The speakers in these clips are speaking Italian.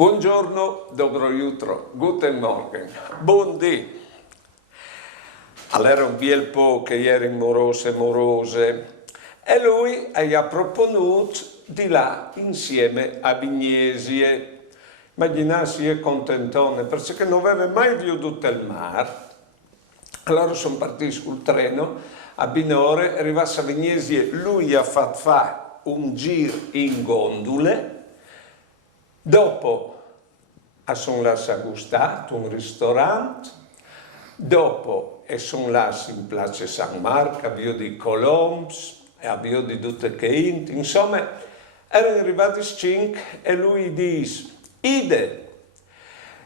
Buongiorno, dobro jutro, guten Morgen, buondì. Allora un bel po' che ieri morose e lui ha proponuto di là insieme a Vignesie. Immaginarsi è contentone perché non aveva mai veduto il mare. Allora sono partiti sul treno a Binore, arrivato a Vignesie, lui ha fatto fare un giro in gondole. Dopo sono là a gustare un ristorante, dopo sono là in Piazza San Marco, a Via di Colombs, a Via di tutte che insomma, erano arrivati 5 e lui dice, Ide,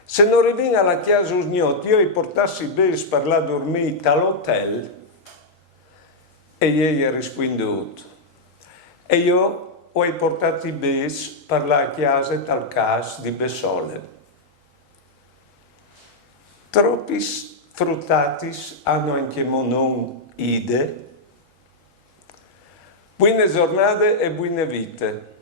se non riviene alla chiesa Usgnot, io portassi bene per la dormire all'hotel, e gli ha risponduto, e io ho portato i bes per la chiesa tal cas di Bessole. Troppi fruttatis hanno anche non ide. Buone giornate e buone vite.